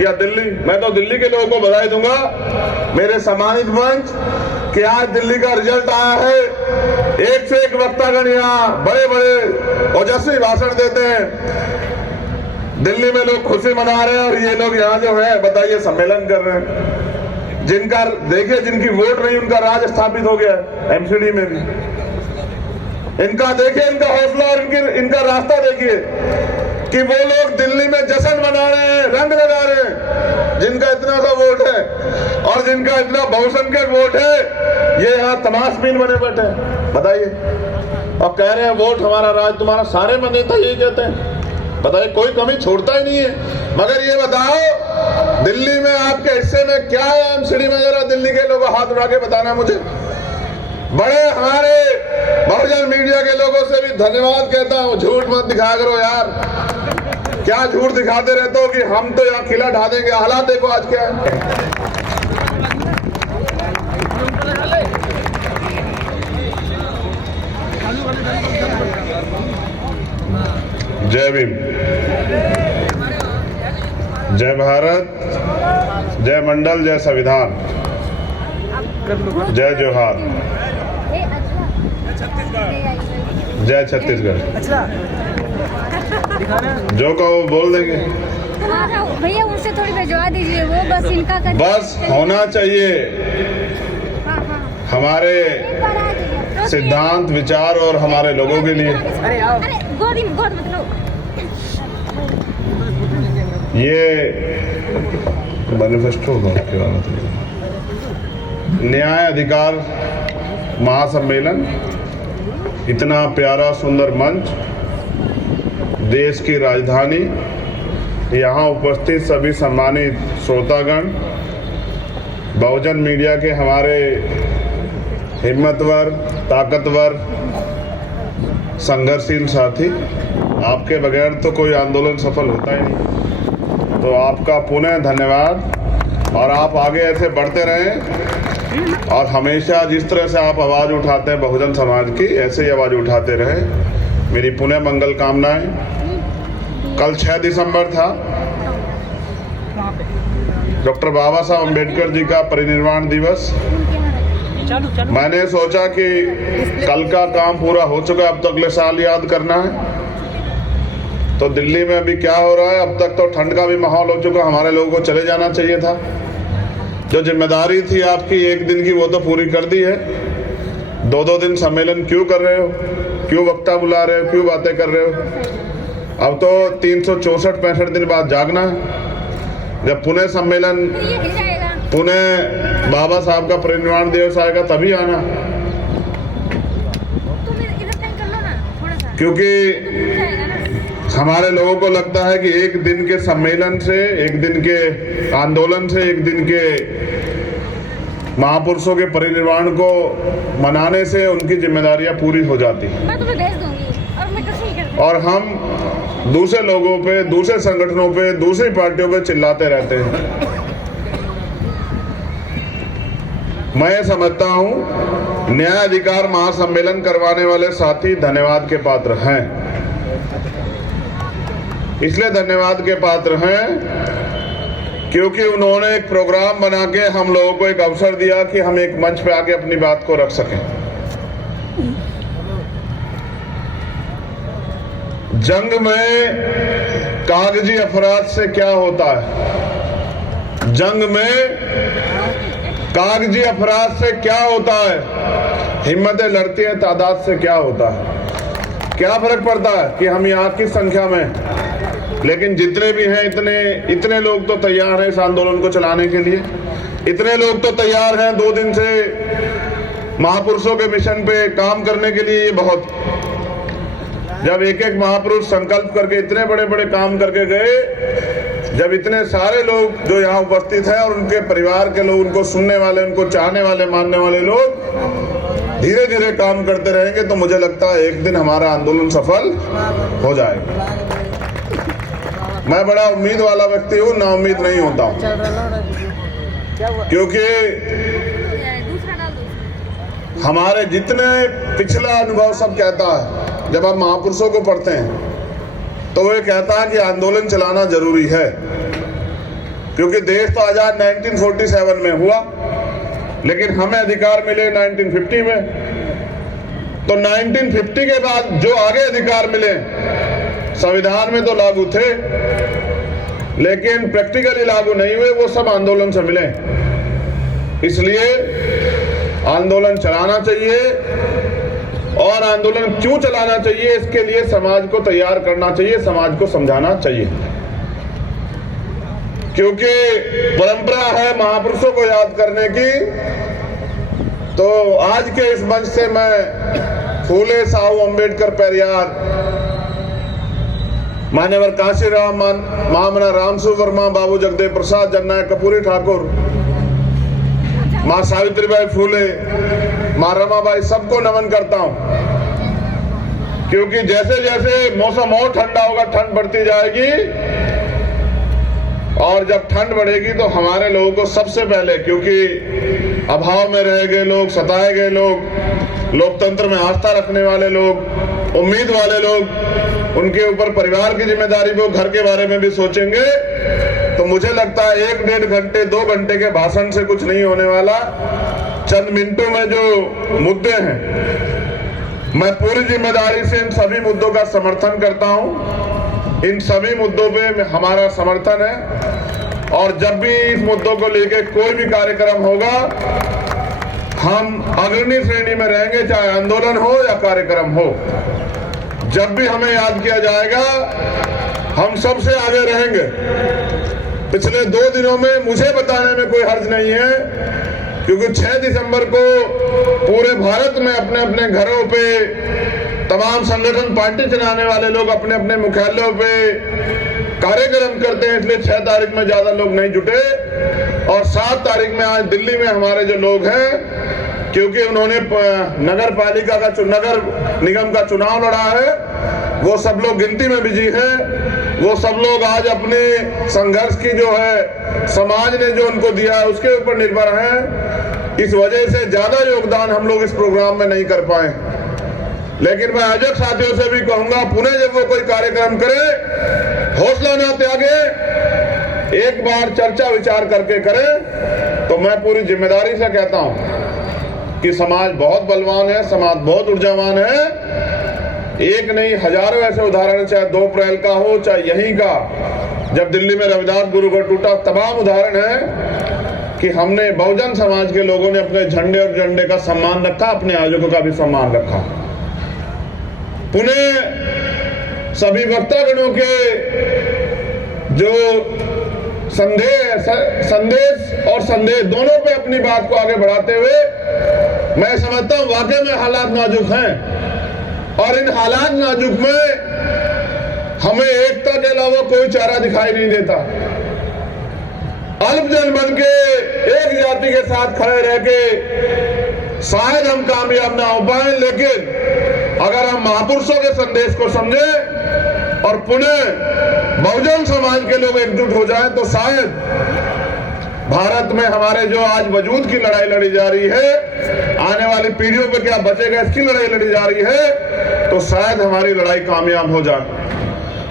या दिल्ली, मैं तो दिल्ली के लोगों को बधाई दूंगा मेरे सम्मानित मंच कि आज दिल्ली का रिजल्ट आया है। एक से एक वक्तागण यहाँ बड़े बड़े ओजस्वी भाषण देते हैं। दिल्ली में लोग खुशी मना रहे हैं और ये लोग यहाँ जो है बताइए सम्मेलन कर रहे हैं। जिनका देखिए जिनकी वोट नहीं उनका राज स्थापित हो गया एमसीडी में भी। इनका देखिए इनका हौसला और इनका रास्ता देखिए कि वो लोग दिल्ली में जश्न मना रहे हैं, रंग लगा रहे हैं। जिनका इतना सा वोट है और जिनका इतना बहुसंख्यक वोट है ये यहाँ तमाशबीन बने बैठे हैं बताइए, और कह रहे हैं वोट हमारा राज तुम्हारा। सारे नेता यही कहते हैं बताइए, कोई कमी छोड़ता ही नहीं है। मगर ये बताओ दिल्ली में आपके हिस्से में क्या है एमसीडी में, जरा दिल्ली के लोगों हाथ उठा के बताना मुझे। बड़े हमारे बहुजन मीडिया के लोगों से भी धन्यवाद कहता हूँ। झूठ मत दिखा करो यार, क्या झूठ दिखाते रहते हो कि हम तो यहाँ किला ढा देंगे। हालात देखो आज क्या है। जय भीम, जय भारत, जय मंडल, जय संविधान, जय जोहार, जय छत्तीसगढ़। जो कहो बोल देंगे। भैया उनसे थोड़ी भिजवा दीजिए, वो बस इनका कर बस होना चाहिए हमारे सिद्धांत विचार और हमारे लोगों के लिए। गोद मतलब ये मैनिफेस्टो न्याय अधिकार महासम्मेलन, इतना प्यारा सुंदर मंच, देश की राजधानी, यहाँ उपस्थित सभी सम्मानित श्रोतागण, बहुजन मीडिया के हमारे हिम्मतवर, ताकतवर, संघर्षशील साथी, आपके बगैर तो कोई आंदोलन सफल होता ही नहीं। तो आपका पुनः धन्यवाद और आप आगे ऐसे बढ़ते रहें और हमेशा जिस तरह से आप आवाज़ उठाते हैं बहुजन समाज की, ऐसे ही आवाज़ उठाते रहें। मेरी पुनः मंगल कामनाएं। कल 6 दिसंबर था, डॉक्टर बाबा साहब अम्बेडकर जी का परिनिर्वाण दिवस। मैंने सोचा कि कल का काम पूरा हो चुका, अब तो अगले साल याद करना है। तो दिल्ली में अभी क्या हो रहा है, अब तक तो ठंड का भी माहौल हो चुका, हमारे लोगों को चले जाना चाहिए था। जो जिम्मेदारी थी आपकी एक दिन की वो तो पूरी कर दी है। 2-2 दिन सम्मेलन क्यों कर रहे हो, क्यों वक्ता बुला रहे हो, क्यों बातें कर रहे हो। अब तो 364-65 दिन बाद जागना है। जब पुणे सम्मेलन, पुणे बाबा साहब का परिनिर्वाण दिवस आएगा तभी आना, क्योंकि हमारे लोगों को लगता है कि एक दिन के सम्मेलन से, एक दिन के आंदोलन से, एक दिन के महापुरुषों के परिनिर्वाण को मनाने से उनकी जिम्मेदारियां पूरी हो जाती हैं और हम दूसरे लोगों पे, दूसरे संगठनों पे, दूसरी पार्टियों पे चिल्लाते रहते हैं। मैं समझता हूं न्याय अधिकार महासम्मेलन करवाने वाले साथी धन्यवाद के पात्र हैं। इसलिए धन्यवाद के पात्र हैं क्योंकि उन्होंने एक प्रोग्राम बना के हम लोगों को एक अवसर दिया कि हम एक मंच पे आके अपनी बात को रख सकें। जंग में कागजी अपराध से क्या होता है, जंग में कागजी अपराध से क्या होता है, हिम्मतें लड़ती है तादाद से क्या होता है। क्या फर्क पड़ता है कि हम यहाँ की संख्या में, लेकिन जितने भी हैं इतने लोग तो तैयार हैं इस आंदोलन को चलाने के लिए। इतने लोग तो तैयार हैं 2 दिन से महापुरुषों के मिशन पे काम करने के लिए। ये बहुत, जब एक एक महापुरुष संकल्प करके इतने बड़े बड़े काम करके गए, जब इतने सारे लोग जो यहाँ उपस्थित हैं और उनके परिवार के लोग, उनको सुनने वाले, उनको चाहने वाले, मानने वाले लोग धीरे धीरे काम करते रहेंगे, तो मुझे लगता है एक दिन हमारा आंदोलन सफल हो जाएगा। मैं बड़ा उम्मीद वाला व्यक्ति हूँ, ना उम्मीद नहीं होता हूँ, क्योंकि हमारे जितने पिछला अनुभव सब कहता है, जब आप महापुरुषों को पढ़ते हैं तो वो कहता है कि आंदोलन चलाना जरूरी है। क्योंकि देश तो आजाद 1947 में हुआ, लेकिन हमें अधिकार मिले 1950 में। तो 1950 के बाद जो आगे अधिकार मिले संविधान में तो लागू थे, लेकिन प्रैक्टिकली लागू नहीं हुए, वो सब आंदोलन से मिले। इसलिए आंदोलन चलाना चाहिए, और आंदोलन क्यों चलाना चाहिए, इसके लिए समाज को तैयार करना चाहिए, समाज को समझाना चाहिए। क्योंकि परंपरा है महापुरुषों को याद करने की। तो आज के इस मंच से मैं फूले, साहू अम्बेडकर, पेरियार, मान्यवर कांशीराम, महामना रामसु वर्मा, बाबू जगदेव प्रसाद, जननायक कर्पूरी ठाकुर, मां सावित्रीबाई फूले, मां रमाबाई, सबको नमन करता हूं। क्योंकि जैसे जैसे मौसम और ठंडा होगा, ठंड बढ़ती जाएगी, और जब ठंड बढ़ेगी तो हमारे लोगों को सबसे पहले, क्योंकि अभाव में रह गए लोग, सताए गए लोग, लोकतंत्र में आस्था रखने वाले लोग, उम्मीद वाले लोग, उनके ऊपर परिवार की जिम्मेदारी, वो घर के बारे में भी सोचेंगे। तो मुझे लगता है 1-1.5 घंटे 2 घंटे के भाषण से कुछ नहीं होने वाला। चंद मिनटों में जो मुद्दे हैं, मैं पूरी जिम्मेदारी से इन सभी मुद्दों का समर्थन करता हूं। इन सभी मुद्दों पे हमारा समर्थन है, और जब भी इस मुद्दों को लेकर कोई भी कार्यक्रम होगा, हम अग्रणी श्रेणी में रहेंगे, चाहे आंदोलन हो या कार्यक्रम हो। जब भी हमें याद किया जाएगा, हम सबसे आगे रहेंगे। पिछले 2 दिनों में मुझे बताने में कोई हर्ज नहीं है, क्योंकि 6 दिसंबर को पूरे भारत में अपने अपने घरों पे तमाम संगठन, पार्टी चलाने वाले लोग अपने अपने मुख्यालयों पे कार्यक्रम करते हैं, इसलिए 6 तारीख में ज्यादा लोग नहीं जुटे। और 7 तारीख में आज दिल्ली में हमारे जो लोग हैं, क्योंकि उन्होंने नगर पालिका का, नगर निगम का चुनाव लड़ा है, वो सब लोग गिनती में बिजी हैं। वो सब लोग आज अपने संघर्ष की जो है समाज ने जो उनको दिया है उसके ऊपर निर्भर हैं। इस वजह से ज्यादा योगदान हम लोग इस प्रोग्राम में नहीं कर पाए। लेकिन मैं आयोजक साथियों से भी कहूंगा, पुनः जब वो कोई कार्यक्रम करे, हौसला ना त्यागे, एक बार चर्चा विचार करके करें। तो मैं पूरी जिम्मेदारी से कहता हूं कि समाज बहुत बलवान है, समाज बहुत ऊर्जावान है। एक नहीं, हजारों ऐसे उदाहरण, चाहे 2 अप्रैल का हो, चाहे यहीं का, जब दिल्ली में रविदास गुरुकुल टूटा, तमाम उदाहरण है कि हमने बहुजन समाज के लोगों ने अपने झंडे और झंडे का सम्मान रखा, अपने आयोजकों का भी सम्मान रखा। पुनः सभी वक्तागणों के जो संदेश और संदेश दोनों पे अपनी बात को आगे बढ़ाते हुए, मैं समझता हूं वाकई में हालात नाजुक हैं, और इन हालात नाजुक में हमें एकता के अलावा कोई चारा दिखाई नहीं देता। अल्पजन बन के एक जाति के साथ खड़े रह के शायद हम कामयाब ना हो पाए, लेकिन अगर हम महापुरुषों के संदेश को समझे और पुनः बहुजन समाज के लोग एकजुट हो जाएं, तो शायद भारत में हमारे जो आज वजूद की लड़ाई लड़ी जा रही है, आने वाली पीढ़ियों पे क्या बचेगा, इसकी लड़ाई लड़ी जा रही है, तो शायद हमारी लड़ाई कामयाब हो जाए।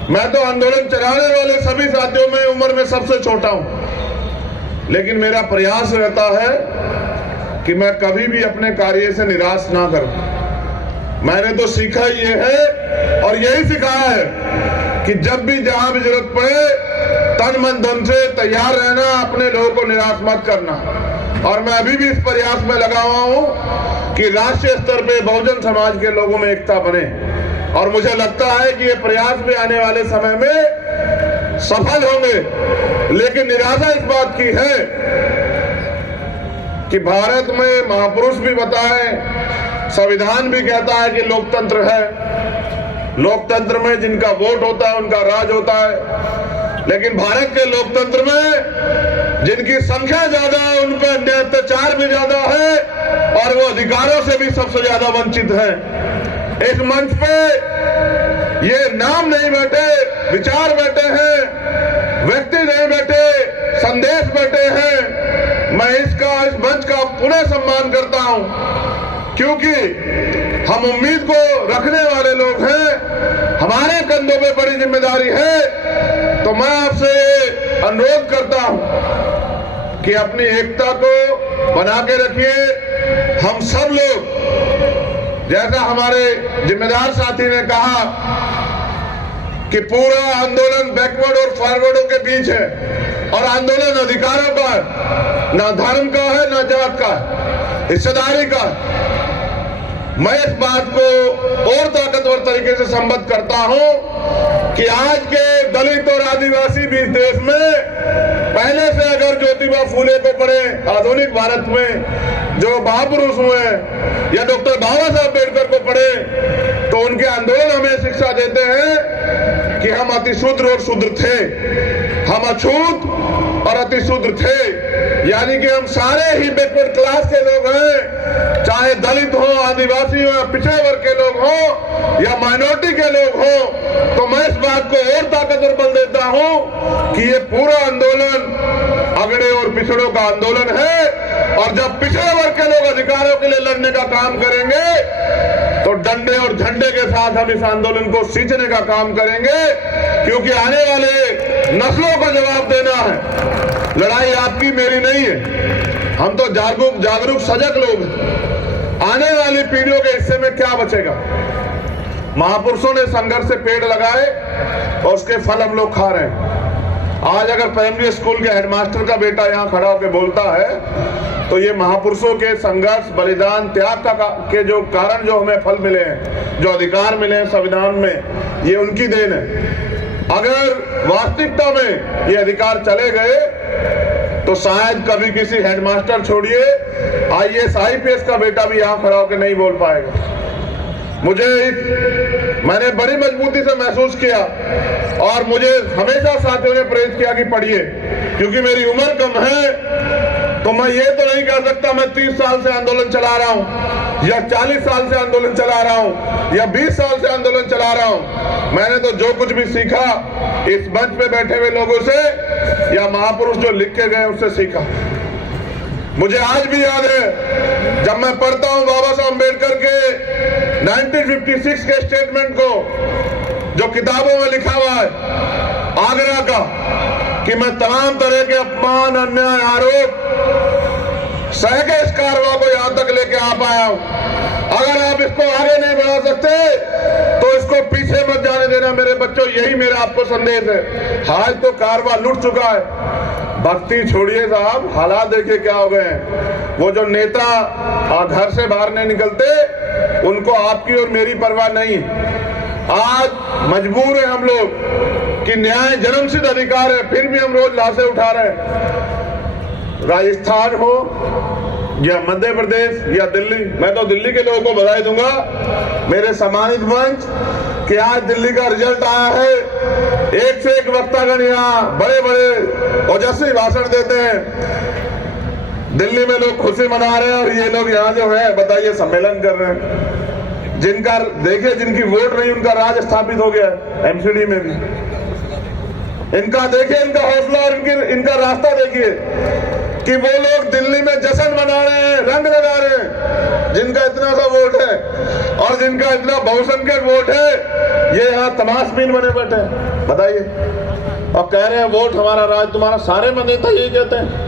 मैं तो आंदोलन चलाने वाले सभी साथियों में उम्र में सबसे छोटा हूं, लेकिन मेरा प्रयास रहता है कि मैं कभी भी अपने कार्य से निराश ना करूं। मैंने तो सीखा ये है और यही सिखाया है कि जब भी जहां भी जरूरत पड़े, तन मन धन से तैयार रहना, अपने लोगों को निराश मत करना। और मैं अभी भी इस प्रयास में लगा हुआ हूं कि राष्ट्रीय स्तर पे बहुजन समाज के लोगों में एकता बने, और मुझे लगता है कि ये प्रयास भी आने वाले समय में सफल होंगे। लेकिन निराशा इस बात की है कि भारत में महापुरुष भी बताए, संविधान भी कहता है कि लोकतंत्र है, लोकतंत्र में जिनका वोट होता है उनका राज होता है, लेकिन भारत के लोकतंत्र में जिनकी संख्या ज्यादा है उन पर अन्याय अत्याचार भी ज्यादा है, और वो अधिकारों से भी सबसे ज्यादा वंचित है। इस मंच पे ये नाम नहीं बैठे, विचार बैठे हैं, व्यक्ति नहीं बैठे, संदेश बैठे हैं। मैं इस मंच का पुनः सम्मान करता हूं, क्योंकि हम उम्मीद को रखने वाले लोग हैं, हमारे कंधों पे बड़ी जिम्मेदारी है। तो मैं आपसे अनुरोध करता हूं कि अपनी एकता को बना के रखिए। हम सब लोग, जैसा हमारे जिम्मेदार साथी ने कहा कि पूरा आंदोलन बैकवर्ड और फॉरवर्डों के बीच है और आंदोलन अधिकारों का है, ना धर्म का है, ना जात का है, हिस्सेदारी का है। मैं इस बात को और ताकतवर तरीके से संबद्ध करता हूं कि आज के दलित और आदिवासी भी देश में पहले से अगर ज्योतिबा फूले को पढ़े, आधुनिक भारत में जो महापुरुष हुए या डॉक्टर बाबा साहब अम्बेडकर को पढ़े, तो उनके आंदोलन हमें शिक्षा देते हैं कि हम अतिशूद्र और शूद्र थे, हम अछूत और अतिशूद्र थे, यानी कि हम सारे ही बैकवर्ड क्लास के लोग हैं, चाहे दलित हो, आदिवासी हो, पिछड़े वर्ग के लोग हो या माइनॉरिटी के लोग हो। तो मैं इस बात को और ताकतवर बल देता हूं कि ये पूरा आंदोलन अगड़े और पिछड़ों का आंदोलन है, और जब पिछड़े वर्ग के लोग अधिकारों के लिए लड़ने का काम करेंगे तो डंडे और झंडे के साथ हम इस आंदोलन को सींचने का काम करेंगे, क्योंकि आने वाले नस्लों को जवाब देना है। लड़ाई आपकी मेरी नहीं है, हम तो जागरूक सजग लोग हैं। आने वाली पीढ़ियों के हिस्से में क्या बचेगा? महापुरुषों ने संघर्ष से पेड़ लगाए और उसके फल हम लोग खा रहे हैं। आज अगर प्राइमरी स्कूल के हेडमास्टर का बेटा यहाँ खड़ा होकर बोलता है तो ये महापुरुषों के संघर्ष, बलिदान, त्याग के जो कारण जो हमें फल मिले हैं, जो अधिकार मिले हैं संविधान में, ये उनकी देन है। अगर वास्तविकता में ये अधिकार चले गए तो शायद कभी किसी हेडमास्टर छोड़िए IAS IPS का बेटा भी यहाँ खड़ा होकर नहीं बोल पाएगा। मैंने बड़ी मजबूती से महसूस किया और मुझे हमेशा साथियों ने प्रेरित किया कि पढ़िए, क्योंकि मेरी उम्र कम है तो मैं ये तो नहीं कह सकता मैं 30 साल से आंदोलन चला रहा हूं या 40 साल से आंदोलन चला रहा हूं या 20 साल से आंदोलन चला रहा हूं। मैंने तो जो कुछ भी सीखा इस मंच पे बैठे हुए लोगों से या महापुरुष जो लिख के गए उससे सीखा। मुझे आज भी याद है जब मैं पढ़ता हूं बाबा साहब अम्बेडकर के 1956 के स्टेटमेंट को, जो किताबों में लिखा हुआ है आगरा का, कि मैं तमाम तरह के अपमान, अन्याय, आरोप सह के इस कारवां को यहां तक लेके आ पाया हूं। अगर आप इसको आगे नहीं बढ़ा सकते तो इसको पीछे मत जाने देना मेरे बच्चों, यही मेरा आपको संदेश है। आज तो कारवां लुट चुका है। भक्ति छोड़िए साहब, हालात देखिए क्या हो गए हैं। वो जो नेता घर से बाहर नहीं निकलते उनको आपकी और मेरी परवाह नहीं। आज मजबूर है हम लोग कि न्याय जन्मसिद्ध अधिकार है, फिर भी हम रोज लाशें उठा रहे हैं। राजस्थान हो या मध्य प्रदेश या दिल्ली, मैं तो दिल्ली के लोगों को बधाई दूंगा, मेरे सम्मानित मंच, कि आज दिल्ली का रिजल्ट आया है। एक से एक वक्तागण यहाँ बड़े बड़े ओजस्वी भाषण देते हैं। दिल्ली में लोग खुशी मना रहे हैं और ये लोग यहाँ जो है बताइए सम्मेलन कर रहे हैं। जिनका देखिए, जिनकी वोट नहीं उनका राज स्थापित हो गया है MCD में भी। इनका देखिए, इनका हौसला और इनका रास्ता देखिए कि वो लोग दिल्ली में जश्न मना रहे हैं, रंग लगा रहे हैं, जिनका इतना सा वोट है और जिनका इतना बहुसंख्यक वोट है, ये यहाँ तमाशबीन बने बैठे हैं। बताइए, और कह रहे हैं वोट हमारा राज तुम्हारा। सारे नेता यही कहते हैं।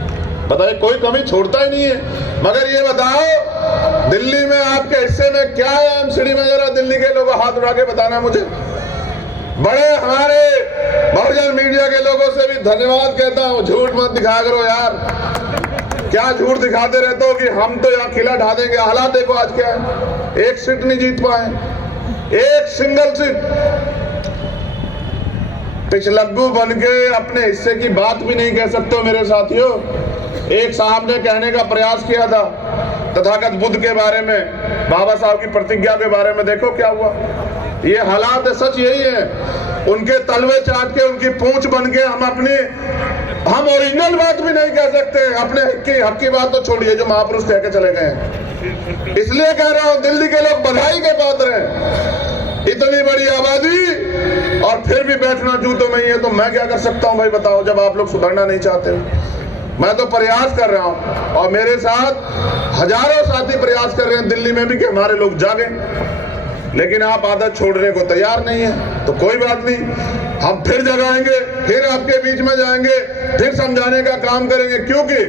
बताइए, कोई कमी छोड़ता ही नहीं है। मगर ये बताओ दिल्ली में आपके हिस्से में क्या है MCD में? जरा दिल्ली के लोगों हाथ उठा के बताना मुझे। बड़े हमारे बहुजन मीडिया के लोगों से भी धन्यवाद कहता हूं। झूठ मत दिखाया करो यार, क्या झूठ दिखाते रहते हो कि हम तो यहाँ किला ढा देंगे। हालात देखो आज क्या है, एक सीट नहीं जीत पाए, एक सिंगल सीट। पिछलग्गू बन के अपने हिस्से की बात भी नहीं कह सकते हो मेरे साथियों। एक साहब ने कहने का प्रयास किया था तथागत बुद्ध के बारे में, बाबा साहब की प्रतिज्ञा के बारे में, देखो क्या हुआ। ये हालात है, सच यही है। उनके तलवे चाट के, उनकी पूंछ बन के हम ओरिजिनल बात भी नहीं कह सकते। अपने हक की बात तो छोड़िए जो महापुरुष कह के चले गए हैं। इसलिए कह रहा हूं दिल्ली के लोग बधाई के पात्र हैं। इतनी बड़ी आबादी और फिर भी बैठना जूतों में ही है, तो मैं क्या कर सकता हूं भाई बताओ, जब आप लोग सुधरना नहीं चाहते हो। मैं तो प्रयास कर रहा हूं और मेरे साथ हजारों साथी प्रयास कर रहे हैं दिल्ली में भी कि हमारे लोग जागें, लेकिन आप आदत छोड़ने को तैयार नहीं है। तो कोई बात नहीं, हम फिर जगाएंगे, फिर आपके बीच में जाएंगे, फिर समझाने का काम करेंगे। क्योंकि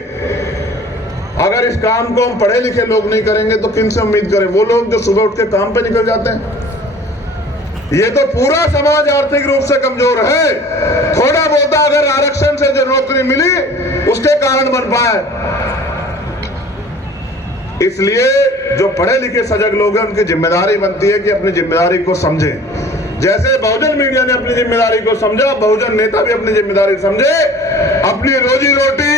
अगर इस काम को हम पढ़े लिखे लोग नहीं करेंगे तो किन से उम्मीद करें? वो लोग जो सुबह उठ के काम पे निकल जाते हैं। ये तो पूरा समाज आर्थिक रूप से कमजोर है। थोड़ा बहुत अगर आरक्षण से जो नौकरी मिली उसके कारण बन पाए। इसलिए जो पढ़े लिखे सजग लोग हैं उनकी जिम्मेदारी बनती है कि अपनी जिम्मेदारी को समझें। जैसे बहुजन मीडिया ने अपनी जिम्मेदारी को समझा, बहुजन नेता भी अपनी जिम्मेदारी समझे, अपनी रोजी रोटी,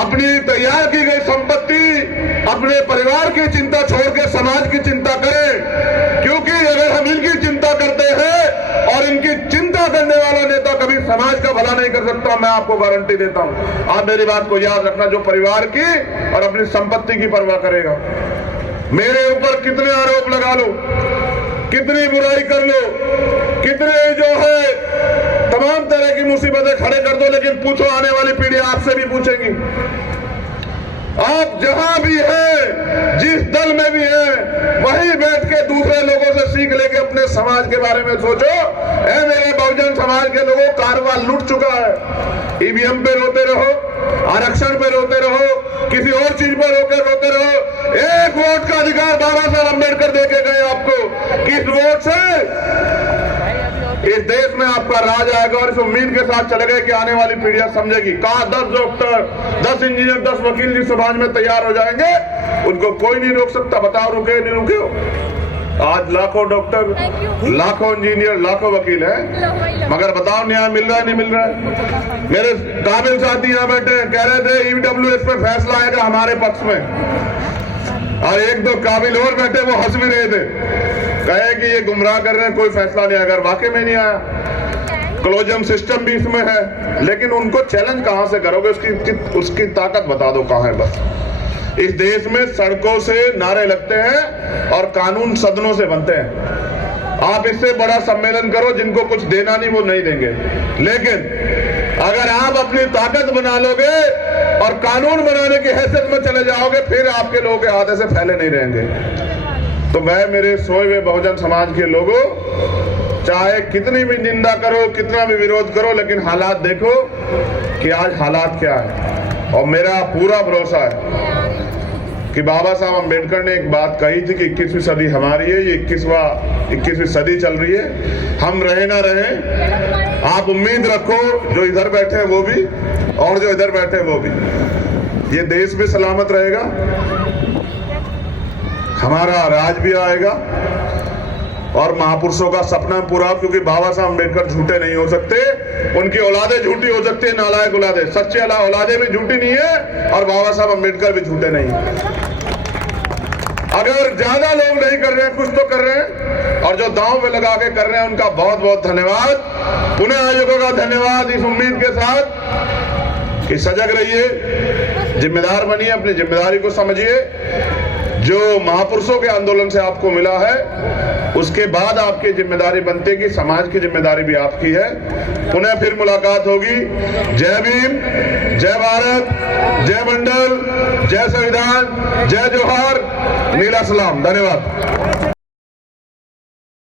अपनी तैयार की गई संपत्ति, अपने परिवार की चिंता छोड़ के समाज की चिंता करें। क्योंकि अगर हम इनकी चिंता करते हैं और इनकी चिंता करने वाला नेता कभी समाज का भला नहीं कर सकता, मैं आपको गारंटी देता हूं। आप मेरी बात को याद रखना, जो परिवार की और अपनी संपत्ति की परवाह करेगा। मेरे ऊपर कितने आरोप लगा लो, कितनी बुराई कर लो, कितने जो है तमाम तरह की मुसीबतें खड़े कर दो, लेकिन पूछो आने वाली पीढ़ी आपसे भी पूछेगी। आप जहां भी हैं, जिस दल में भी हैं, वहीं बैठ के दूसरे लोगों से सीख लेके अपने समाज के बारे में सोचो। ऐ मेरे बहुजन समाज के लोगों, कारवां लूट चुका है। ईवीएम पे रोते रहो, आरक्षण पे रोते रहो, किसी और चीज पर रोते रहो। एक वोट का अधिकार बाबा साहब अम्बेडकर देके गए आपको। किस वोट से इस देश में आपका राज आएगा, और इस उम्मीद के साथ चले गए कि आने वाली पीढ़ियां समझेगी। कहा 10 डॉक्टर, 10 इंजीनियर, 10 वकील जिस समाज में तैयार हो जाएंगे उनको कोई नहीं रोक सकता। बताओ रुके नहीं रुके? आज लाखों डॉक्टर, लाखों इंजीनियर, लाखों वकील हैं, मगर बताओ न्याय मिल रहा है नहीं मिल रहा है? मेरे काबिल साथी यहाँ बैठे कह रहे थे ईडब्ल्यूएस पे फैसला आएगा हमारे पक्ष में, और एक दो काबिल और बैठे वो हंस भी रहे थे, कहे कि ये गुमराह कर रहे हैं, कोई फैसला नहीं आया। अगर वाकई में नहीं आया, क्लोजम सिस्टम भी इसमें है, लेकिन उनको चैलेंज कहां से करोगे? उसकी ताकत बता दो कहां है। बस इस देश में सड़कों से नारे लगते हैं और कानून सदनों से बनते हैं। आप इससे बड़ा सम्मेलन करो, जिनको कुछ देना नहीं वो नहीं देंगे, लेकिन अगर आप अपनी ताकत बना लोगे और कानून बनाने की हैसियत में चले जाओगे, फिर आपके लोगों के हाथ से फैले नहीं रहेंगे। तो मैं मेरे सोए हुए बहुजन समाज के लोगों, चाहे कितनी भी निंदा करो, कितना भी विरोध करो, लेकिन हालात देखो कि आज हालात क्या है। और मेरा पूरा भरोसा है कि बाबा साहब अम्बेडकर ने एक बात कही थी कि 21वीं सदी हमारी है, ये 21वीं सदी चल रही है। हम रहे ना रहे, आप उम्मीद रखो, जो इधर बैठे हैं वो भी और जो इधर बैठे हैं वो भी, ये देश भी सलामत रहेगा, हमारा राज भी आएगा और महापुरुषों का सपना पूरा। क्योंकि बाबा साहब अम्बेडकर झूठे नहीं हो सकते, उनकी औलादे झूठी हो सकती है, नालायक औलादे। सच्चे औलादे भी झूठी नहीं है और बाबा साहब अम्बेडकर भी झूठे नहीं है। अगर ज्यादा लोग नहीं कर रहे हैं, कुछ तो कर रहे हैं, और जो दांव पे लगा के कर रहे हैं उनका बहुत बहुत धन्यवाद। पुनः आयोगों का धन्यवाद, इस उम्मीद के साथ कि सजग रहिए, जिम्मेदार बनिए, अपनी जिम्मेदारी को समझिए। जो महापुरुषों के आंदोलन से आपको मिला है, उसके बाद आपकी जिम्मेदारी बनती है कि समाज की जिम्मेदारी भी आपकी है। पुनः फिर मुलाकात होगी। जय भीम, जय भारत, जय मंडल, जय संविधान, जय जोहार, नीला सलाम। धन्यवाद।